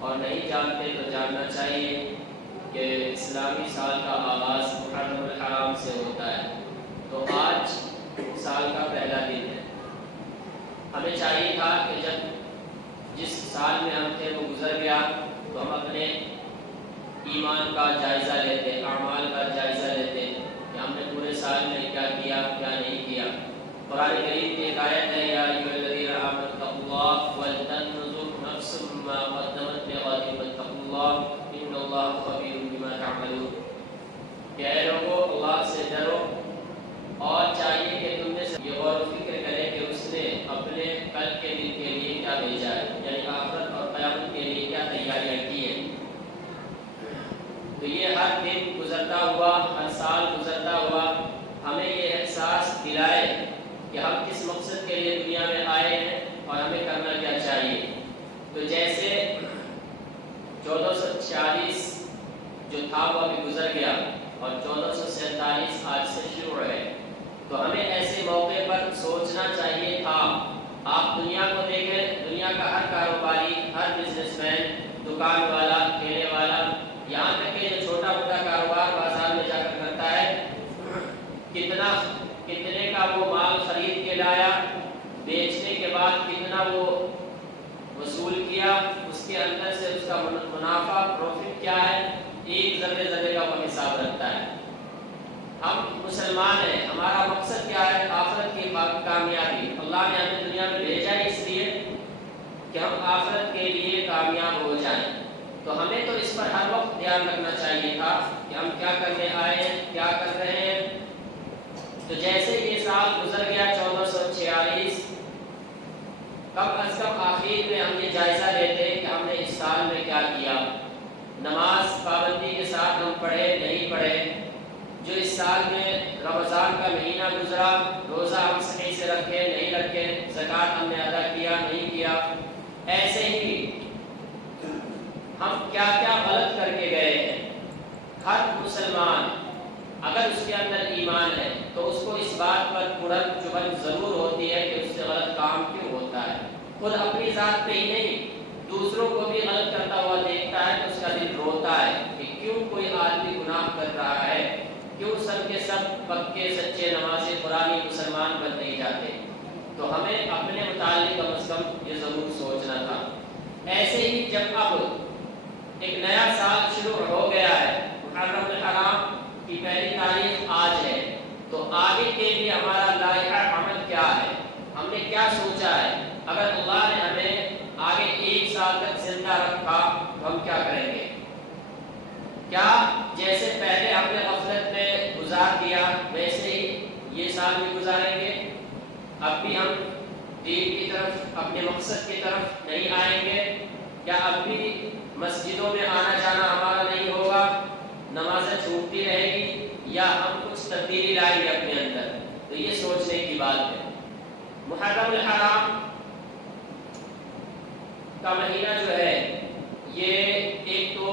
اور نہیں جانتے تو جاننا چاہیے کہ اسلامی سال کا آغاز محرم الحرام سے ہوتا ہے۔ تو آج سال کا پہلا دن ہے۔ ہمیں چاہیے تھا کہ جب جس سال میں ہم تھے وہ گزر گیا تو ہم اپنے ایمان کا جائزہ لیتے، اعمال کا جائزہ لیتے کہ ہم نے پورے سال میں کیا کیا کیا نہیں کیا۔ قرآن کریم کی ایک آیت ہے، یا ایھا الذین آمنوا اتقوا اللہ ولتنظر نفس ما قدمت لغد واتقوا اللہ ان اللہ خبیر بما تعملون، کہ اے لوگوں اللہ سے ڈرو اور چاہیے کہ تم نے یہ غور و فکر کرے کہ اس نے اپنے کل کے دن کے لیے کیا بھیجا ہے، یعنی آخرت اور قیامت کے لیے کیا تیاریاں کی ہیں۔ تو یہ ہر دن گزرتا ہوا، ہر سال گزرتا ہوا ہمیں یہ احساس دلائے کہ ہم کس مقصد کے لیے دنیا میں آئے ہیں اور ہمیں کرنا کیا چاہیے۔ تو جیسے 1446 جو تھا وہ ابھی گزر گیا اور 1447 آج سے شروع ہے، تو ہمیں ایسے موقع پر سوچنا چاہیے تھا۔ آپ دنیا کو دیکھیں، دنیا کا ہر کاروباری، ہر بزنس مین، دکان والا، ٹھیلے والا، یہاں تک کہ جو چھوٹا موٹا کاروبار بازار میں جا کر کرتا ہے، کتنے کا وہ مال خرید کے لایا، بیچنے کے بعد کتنا وہ وصول کیا، اس کے اندر سے اس کا منافع پروفٹ کیا ہے، ایک ذرے ذرے کا وہ حساب رکھتا ہے۔ ہم مسلمان ہیں، ہمارا مقصد کیا ہے؟ آخرت کی کامیابی۔ اللہ نے ہمیں دنیا میں بھیجا ہے اس لیے کہ ہم آخرت کے لیے کامیاب ہو جائیں۔ تو ہمیں تو اس پر ہر وقت دھیان رکھنا چاہیے تھا کہ ہم کیا کرنے آئے ہیں، کیا کر رہے ہیں۔ تو جیسے یہ سال گزر گیا 1446، کم از کم آخر میں ہم یہ جائزہ لیتے کہ ہم نے اس سال میں کیا کیا، نماز پابندی کے ساتھ ہم پڑھے نہیں پڑھے، جو اس سال میں رمضان کا مہینہ گزرا روزہ ہم صحیح سے رکھے نہیں رکھے، زکوٰۃ ہم نے ادا کیا نہیں کیا، ایسے ہی ہم کیا کیا غلط کر کے گئے ہیں۔ ہر مسلمان اگر اس کے اندر ایمان ہے تو اس کو اس بات پر پرن چبھن ضرور ہوتی ہے کہ اس سے غلط کام کیوں ہوتا ہے۔ خود اپنی ذات پہ ہی نہیں، دوسروں کو بھی غلط کرتا ہوا دیکھتا ہے تو اس کا دل روتا ہے کہ کیوں کوئی آدمی گناہ کر رہا ہے، کیوں سب کے سب پکے سچے نمازی قرآنی مسلمان بن نہیں جاتے۔ تو ہمیں اپنے متعلق کم از کم یہ ضرور سوچنا تھا۔ ایسے ہی جب اب ایک نیا سال شروع ہو گیا ہے، محرم الحرام کی پہلی تاریخ آج ہے، تو آگے کے لیے ہمارا لائحہ عمل کیا ہے، ہم نے کیا سوچا ہے۔ اگر اللہ نے ہمیں آگے ایک سال تک زندہ رکھا تو ہم کیا کریں گے؟ کیا جیسے پہلے ہم نے غفلت میں گزار دیا ویسے ہی یہ سال بھی گزاریں گے؟ اب بھی ہم دین کی طرف، اپنے مقصد کی طرف نہیں آئیں گے؟ کیا اب بھی مسجدوں میں آنا جانا ہمارا نہیں ہوگا، نمازیں چھوٹتی رہے گی، یا ہم کچھ تبدیلی لائیں گے اپنے اندر؟ تو یہ سوچنے کی بات ہے۔ محرم الحرام کا مہینہ جو ہے یہ ایک تو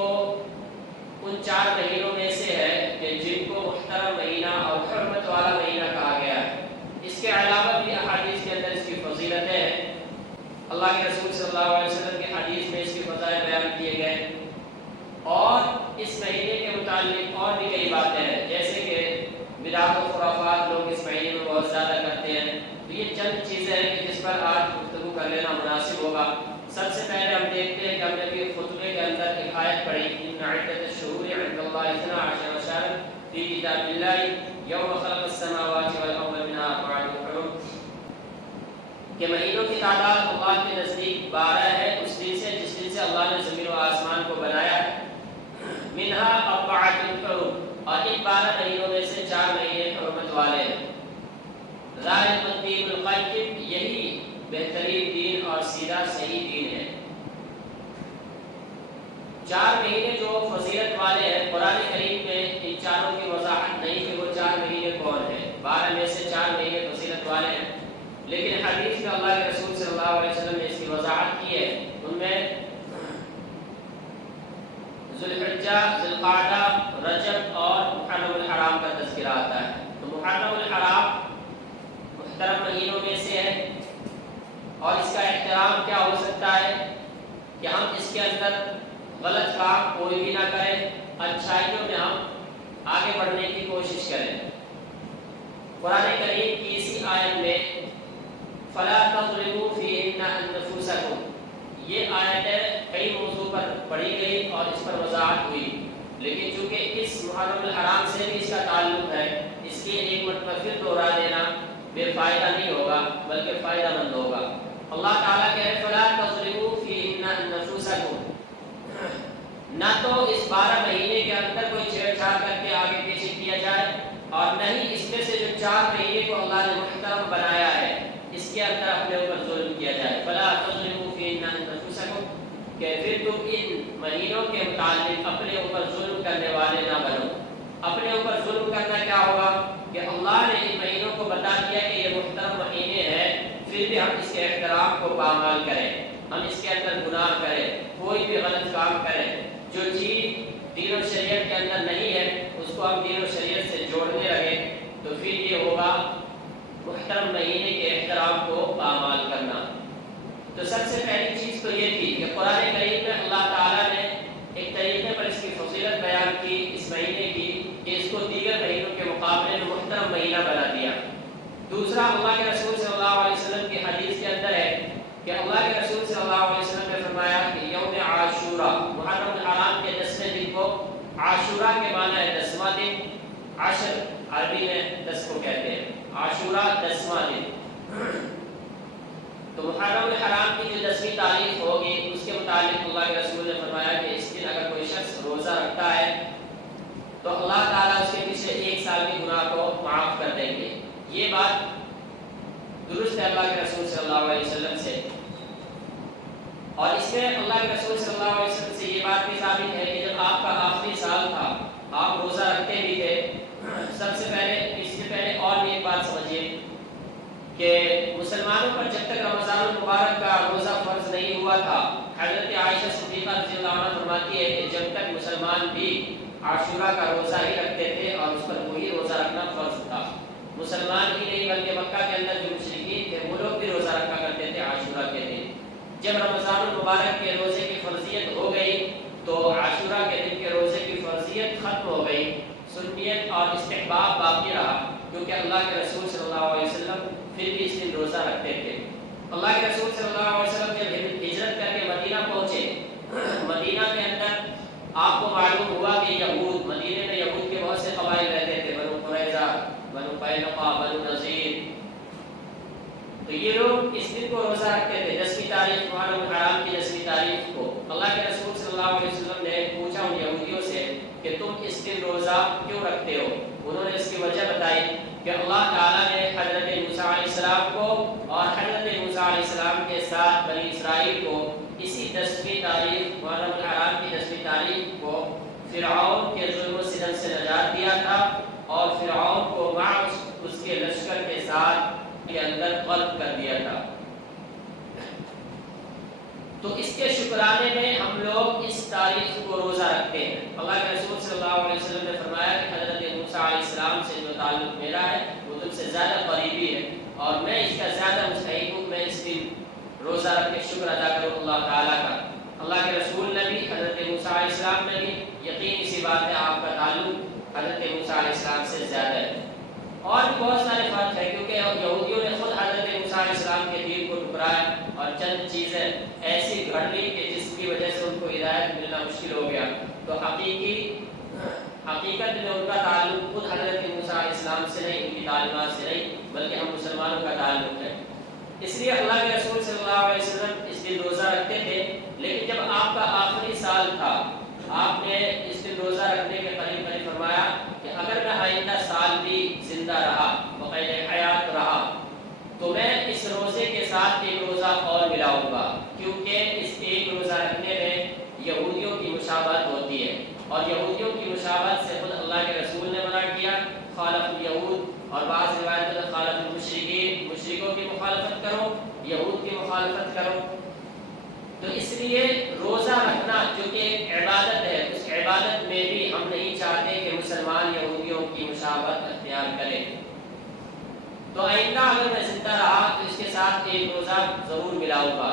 ان 4 مہینوں میں سے ہے کہ جن کو محترم مہینہ اور حرمت والا مہینہ کہا گیا ہے۔ اس کے علاوہ بھی احادیث کے اندر اس کی فضیلتیں ہیں، اللہ کے رسول صلی اللہ علیہ وسلم کی حدیث میں اس کے فضائل بیان کیے گئے، اور اس مہینے کے متعلق اور بھی کئی باتیں ہیں، جیسے کہ بدعت و خرافات لوگ اس مہینے میں بہت زیادہ کرتے ہیں۔ تو یہ چند چیزیں ہیں کہ جس پر آج گفتگو کر لینا مناسب ہوگا۔ سب سے پہلے ہم دیکھتے ہیں کہ ہم نے بھی خطبے کے اندر ایک آیت پڑھی، ان عدۃ الشہور عند اللہ 12 شہرا فی کتاب اللہ یوم خلق السماوات والارض منها اربعۃ حرم، کہ مہینوں کی تعداد اللہ کے نزدیک 12 ہے اس دن سے جس دن سے اللہ نے زمین و آسمان کو بنایا ہے، منها اربعۃ حرم، اور ان 12 مہینوں میں سے 4 مہینے حرمت والے ہیں۔ ذالک الدین القیم، یہی بہترین دین اور سیدھا صحیح دین ہے۔ 4 مہینے جو فضیلت والے ہیں، قرآن کریم میں ان چاروں کی وضاحت نہیں کہ وہ 4 مہینے کون ہیں، 12 میں سے 4 مہینے فضیلت والے ہیں، لیکن حدیث میں اللہ کے رسول صلی اللہ علیہ وسلم نے اس کی وضاحت کی ہے۔ ان میں ذوالحجہ، ذوالقعدہ، رجب اور محرم الحرام کا تذکرہ آتا ہے۔ تو محرم الحرام محترم مہینوں میں سے ہے، اور اس کا احترام کیا ہو سکتا ہے کہ ہم اس کے اندر غلط کام کوئی بھی نہ کریں، اچھائیوں میں ہم آگے بڑھنے کی کوشش کریں۔ قرآن کریم کی اسی آیت میں فَلَا تَظْلِمُوا فِيهِنَّ أَنفُسَكُمْ، یہ آیت کئی موضوع پر پڑھی گئی اور اس پر وضاحت ہوئی، لیکن چونکہ اس محرم الحرام سے بھی اس کا تعلق ہے، اس لیے ایک مرتبہ پھر دوہرا دینا بے فائدہ نہیں ہوگا بلکہ فائدہ مند ہوگا۔ اللہ تعالیٰ کہہ رہے فَلَا تَظْلِمُوا فِيهِنَّ أَنفُسَكُمْ، نہ تو اس 12 مہینے کے اندر کوئی چھیڑ چھاڑ کر کے آگے پیچھے کیا جائے، اور نہ ہی اس میں سے جو 4 مہینے کو اللہ نے محترم بنایا ہے اس کے اندر اپنے اوپر ظلم کیا جائے۔ فَلَا تَظْلِمُوا فِيهِنَّ أَنفُسَكُمْ، کہ پھر تم ان مہینوں کے متعلق اپنے اوپر ظلم کرنے والے نہ بنو۔ اپنے اوپر ظلم کرنا کیا ہوگا کہ اللہ نے ان مہینوں کو بتا دیا کہ یہ محترم مہینے ہیں، پھر بھی ہم اس کے احترام کو پامال کریں، ہم اس کے اندر گناہ کریں، کوئی بھی غلط کام کریں، جو چیز دین و شریعت کے اندر نہیں ہے اس کو ہم دین و شریعت سے جوڑنے لگے، تو پھر یہ ہوگا محترم مہینے کے احترام کو پامال کرنا۔ تو سب سے پہلی چیز تو یہ تھی کہ قرآن کریم میں اللہ تعالیٰ نے ایک طریقے پر اس کی فضیلت بیان کی اس مہینے کی کہ اس کو دیگر مہینوں کے مقابلے میں محترم مہینہ بنا دیا۔ دوسرا، اللہ کے رسول صلی اللہ علیہ وسلم کی حدیث کے اندر ہے کہ اللہ کے رسول صلی اللہ علیہ وسلم نے فرمایا کہ یوم عاشورہ، محرم الحرام کے 10ویں دن کو عاشورہ کے معنی ہے 10واں دن، عشر عربی میں 10 کو کہتے ہیں، عاشورہ 10واں دن۔ تو محرم الحرام کی جو 10ویں تاریخ ہوگی اس کے متعلق اللہ کے رسول نے فرمایا کہ اس دن اگر کوئی شخص روزہ رکھتا ہے تو اللہ تعالیٰ اس کے پیچھے 1 سال کے گناہ کو معاف کر دیں گے۔ یہ بات درست ہے اللہ کے رسول صلی اللہ علیہ وسلم سے، اور اس میں اللہ کے رسول صلی اللہ علیہ وسلم سے یہ بات بھی ثابت ہے کہ جب آپ کا آخری سال تھا آپ روزہ رکھتے بھی تھے۔ سب سے پہلے اس سے پہلے اور بھی ایک بات سمجھیے کہ مسلمانوں پر جب تک رمضان المبارک کا روزہ فرض نہیں ہوا تھا، حضرت عائشہ صدیقہ رضی اللہ عنہ فرماتی ہے کہ جب تک مسلمان بھی عاشورہ کا روزہ ہی رکھتے تھے اور اس پر وہی روزہ رکھنا فرض تھا۔ مسلمان ہی نہیں بلکہ مکہ کے اندر جو مشرکین تھے وہ لوگ بھی روزہ رکھا کرتے تھے عاشورہ کے دن۔ جب رمضان المبارک کے روزے کی فرضیت ہو گئی تو عاشورہ کے دن کے روزے کی فرضیت ختم ہو گئی، سنیت اور استحباب باقی رہا، کیونکہ اللہ کے رسول صلی اللہ علیہ وسلم پھر بھی اس دن روزہ رکھتے تھے۔ اللہ کے رسول صلی اللہ علیہ وسلم جب ہجرت کر کے مدینہ پہنچے، مدینہ کے اندر آپ کو معلوم ہوا کہ یہود، مدینہ میں یہود کے بہت سے قبائل رہتے تھے، بنو قریظہ، بنو قینقاع، بنو نذیر، تو یہ لوگ اس دن کو روزہ رکھتے تھے 10ویں تاریخ، محرم الحرام کی 10ویں تاریخ کو۔ اللہ کے رسول صلی اللہ علیہ وسلم نے پوچھا ان یہودیوں سے کہ تم اس دن روزہ کیوں رکھتے ہو؟ انہوں نے اس کی وجہ بتائی کہ اللہ تعالیٰ نے حضرت موسیٰ علیہ السلام کو اور حضرت موسیٰ علیہ السلام کے ساتھ بنی اسرائیل کو اسی 10ویں تاریخ، محرم الحرام کی 10ویں تاریخ کو فرعون کے ظلم و ستم سے نجات دیا تھا، اور فرعون کو مع اس کے لشکر کے ساتھ کے اندر غرق کر دیا تھا۔ تو اس کے شکرانے میں ہم لوگ اس تاریخ کو روزہ رکھتے ہیں۔ اللہ کے رسول صلی اللہ علیہ وسلم نے فرمایا کہ حضرت موسیٰ علیہ السلام سے جو تعلق میرا ہے وہ تم سے زیادہ قریبی ہے، اور میں اس کا زیادہ مستحق ہوں، میں اس دن روزہ رکھ کے شکر ادا کروں اللہ تعالیٰ کا۔ اللہ کے رسول نے بھی، حضرت موسیٰ علیہ السلام نے بھی، یقینی سی بات ہے آپ کا تعلق حضرت موسیٰ علیہ السلام سے زیادہ ہے۔ اور بھی بہت سارے فرق ہے، کیونکہ یہودیوں نے خود حضرت موسیٰ علیہ السلام کے دین کو ٹکرایا اور چند چیزیں ایسی گھڑ لی کہ جس کی وجہ سے ان کو ہدایت ملنا مشکل ہو گیا۔ تو حقیقت میں ان کا تعلق خود حضرت موسیٰ علیہ السلام سے نہیں، ان کی تعلیمات سے نہیں، بلکہ ہم مسلمانوں کا تعلق ہے۔ اس لیے اللہ کے رسول صلی اللہ علیہ وسلم اس دن روزہ رکھتے تھے، لیکن جب آپ کا آخری سال تھا آپ نے اس دن روزہ رکھنے کے قریب فرمایا کہ اگر میں آئندہ سال بھی زندہ رہا، بقید حیات رہا، تو میں اس روزے کے ساتھ ایک روزہ اور ملاؤں گا، کیونکہ اس ایک روزہ رکھنے میں یہودیوں کی مشابہت ہوتی ہے، اور یہودیوں کی مشابہت سے خود اللہ کے رسول نے منع کیا، خالف الیہود، اور بعض روایتوں میں خالف المشرکین، مشرکوں کی مخالفت کرو، یہود کی مخالفت کرو۔ تو اس لیے روزہ رکھنا جو کہ ایک عبادت ہے، اس عبادت میں بھی ہم نہیں چاہتے کہ مسلمان یہودیوں کی مشابہت اختیار کریں۔ تو آئندہ اگر میں زندہ رہا تو اس کے ساتھ ایک روزہ ضرور ملاؤں گا،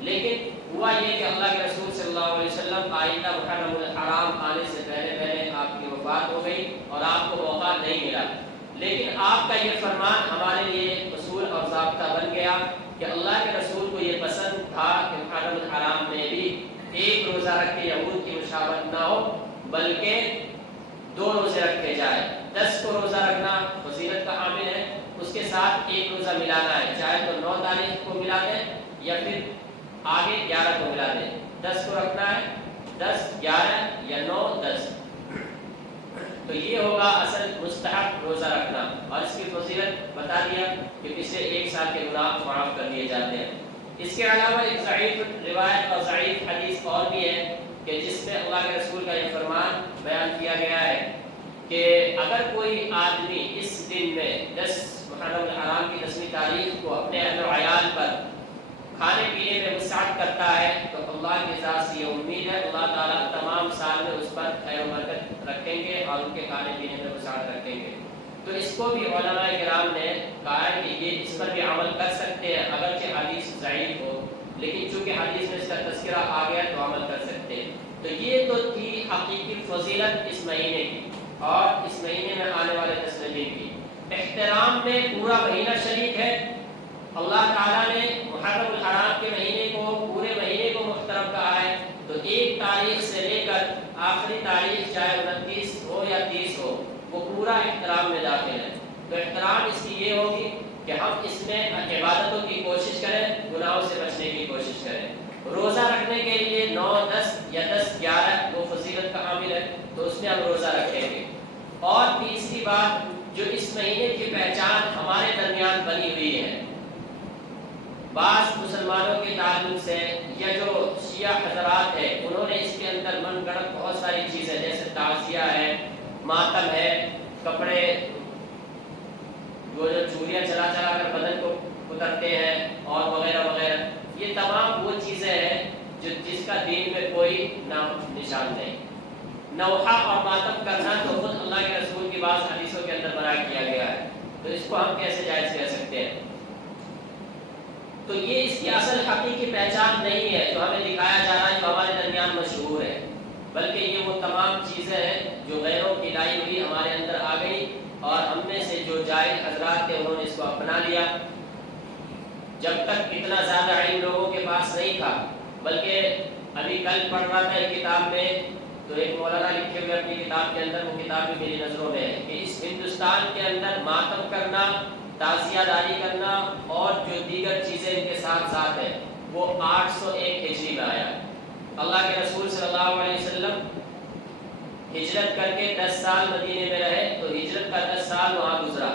لیکن ہوا یہ کہ اللہ کے رسول صلی اللہ علیہ وسلم آئندہ محرم الحرام آنے سے پہلے آپ کی وفات ہو گئی اور آپ کو موقع نہیں ملا، لیکن آپ کا یہ فرمان ہمارے لیے اصول اور ضابطہ بن گیا کہ اللہ کے رسول کو یہ پسند تھا کہ محرم الحرام میں بھی ایک روزہ رکھ کے یہود کی مشابہت نہ ہو بلکہ 2 روزے رکھے جائے۔ 10 کو روزہ رکھنا فضیلت کا حامل ہے، اس کے ساتھ ایک روزہ ملانا ہے، چاہے تو 9 تاریخ کو ملا دیں یا پھر آگے 11 کو ملا دیں۔ 10 کو رکھنا ہے، 10 11 یا 9 10، تو یہ ہوگا اصل مستحب روزہ رکھنا۔ اور اس کی فضیلت بتا دیا کہ پچھلے 1 سال کے گناہ معاف کر دیے جاتے ہیں۔ اس کے علاوہ ایک ضعیف روایت اور ضعیف حدیث اور بھی ہے کہ جس میں اللہ کے رسول کا یہ فرمان بیان کیا گیا ہے کہ اگر کوئی آدمی اس دن میں 10 محرم الحرام کی 10ویں تاریخ کو اپنے اہل و عیال پر کھانے پینے میں وسعت کرتا ہے تو اللہ کی ذات سے یہ امید ہے اللہ تعالیٰ تمام سال میں اس پر خیر و برکت رکھیں گے اور ان کے کھانے پینے میں وسعت رکھیں گے۔ تو اس کو بھی علماء کرام نے کہا ہے کہ یہ اس پر بھی عمل کر سکتے ہیں، اگرچہ حدیث ضعیف ہو لیکن چونکہ حدیث میں اس کا تذکرہ آ گیا تو عمل کر سکتے ہیں۔ تو یہ تو تھی حقیقی فضیلت اس مہینے کی اور اس مہینے میں آنے والے 10 دن کی۔ احترام میں پورا مہینہ شریک ہے۔ اللہ تعالیٰ نے محرم الحرام کے مہینے کو پورے مہینے کو محترم کہا ہے، تو 1 تاریخ سے لے کر آخری تاریخ چاہے 29 ہو یا 30 ہو وہ پورا احترام میں داخل ہے۔ تو احترام اس کی یہ ہوگی کہ ہم اس میں عبادتوں کی کوشش کریں، گناہوں سے بچنے کی کوشش کریں۔ روزہ رکھنے کے لیے 9 10 یا 10 11 وہ فضیلت کا حامل ہے تو اس میں ہم روزہ رکھیں گے۔ اور تیسری بات جو اس مہینے کی پہچان ہمارے درمیان بنی ہوئی ہے، بعض مسلمانوں کے تعلق سے یا جو شیعہ حضرات ہیں انہوں نے اس کے اندر من گڑت بہت ساری چیزیں جیسے تعزیہ ہے، ماتم ہے، کپڑے جو چوریاں چلا کر بدن کو اترتے ہیں اور وغیرہ وغیرہ، یہ تمام وہ چیزیں ہیں جس کا دین میں کوئی نام نشان نہیں۔ نوحہ اور ماتم کرنا تو خود اللہ کے رسول کی بعض حدیثوں کے اندر منع کیا گیا ہے، تو اس کو ہم کیسے جائز کہہ سکتے ہیں؟ تو یہ اس کی اصل حقیقی پہچان نہیں ہے جو ہمیں دکھایا جا رہا ہے جو ہمارے درمیان مشہور ہے، بلکہ یہ وہ تمام چیزیں ہیں جو غیروں کی لائی ہوئی ہمارے اندر آ گئی اور ہم میں سے جو جاہل حضرات تھے انہوں نے اس کو اپنا لیا۔ جب تک اتنا زیادہ علم لوگوں کے پاس نہیں تھا، بلکہ ابھی کل پڑھ رہا تھا ایک کتاب میں تو ایک مولانا لکھے ہوئے اپنی کتاب کے اندر، وہ کتاب بھی میری نظروں میں ہے کہ اس ہندوستان کے اندر ماتم کرنا، تعزیہ داری کرنا اور جو دیگر چیزیں ان کے ساتھ ساتھ ہیں وہ 801 ہجری میں آیا۔ اللہ کے رسول صلی اللہ علیہ وسلم ہجرت کر کے 10 سال مدینے میں رہے تو ہجرت کا 10 سال وہاں گزرا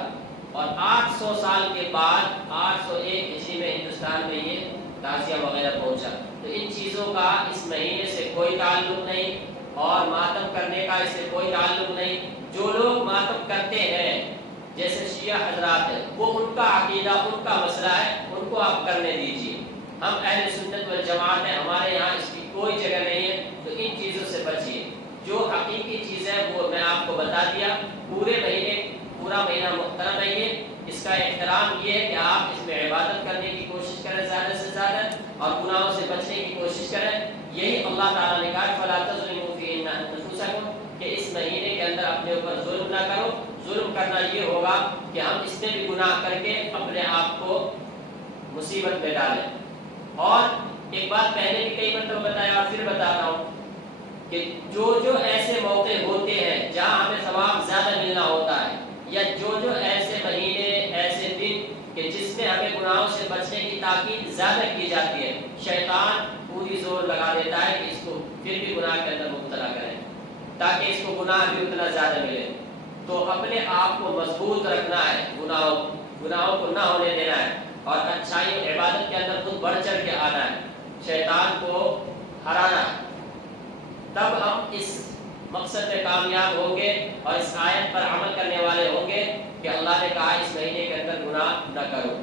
اور 800 سال کے بعد 801 ہجری میں ہندوستان میں یہ تعزیہ وغیرہ پہنچا۔ تو ان چیزوں کا اس مہینے سے کوئی تعلق نہیں اور ماتم کرنے کا اس سے کوئی تعلق نہیں۔ جو لوگ ماتم کرتے ہیں جیسے شیعہ حضرات ہیں وہ ان کا عقیدہ ان کا مسئلہ ہے، ان کو آپ کرنے دیجیے۔ ہم اہل سنت والجماعت ہیں، ہمارے یہاں اس کی کوئی جگہ نہیں ہے، تو ان چیزوں سے بچیے۔ جو حقیقی چیز ہے وہ میں آپ کو بتا دیا۔ پورا مہینہ محترم ہے یہ، اس کا احترام یہ ہے کہ آپ اس میں عبادت کرنے کی کوشش کریں زیادہ سے زیادہ اور گناہوں سے بچنے کی کوشش کریں۔ یہی اللہ تعالیٰ نے کہا فَلَا تَظْلِمُوا فِيهِنَّ أَنفُسَكُمْ کہ اس مہینے کے اندر اپنے اوپر ظلم نہ کرو۔ ظلم کرنا یہ ہوگا کہ ہم اس میں بھی گناہ کر کے اپنے آپ کو مصیبت میں ڈالیں۔ اور ایک بات پہلے بھی کئی مرتبہ بتایا اور پھر بتا رہا ہوں کہ جو ایسے موقع ہوتے ہیں جہاں ہمیں ثواب زیادہ ملنا ہوتا ہے یا جو ایسے مہینے ایسے دن کہ جس میں ہمیں گناہوں سے بچنے کی تاکید زیادہ کی جاتی ہے، شیطان پوری زور لگا دیتا ہے کہ اس کو پھر بھی گناہ کے اندر مبتلا کریں تاکہ اس کو گناہ بھی اتنا زیادہ ملے۔ تو اپنے آپ کو مضبوط رکھنا ہے، گناہوں کو نہ ہونے دینا ہے اور اچھائی عبادت کے اندر خود بڑھ چڑھ کے آنا ہے، شیطان کو ہرانا ہے، تب ہم اس مقصد میں کامیاب ہوں گے اور اس آیت پر عمل کرنے والے ہوں گے کہ اللہ نے کہا اس مہینے کے اندر گناہ نہ کرو۔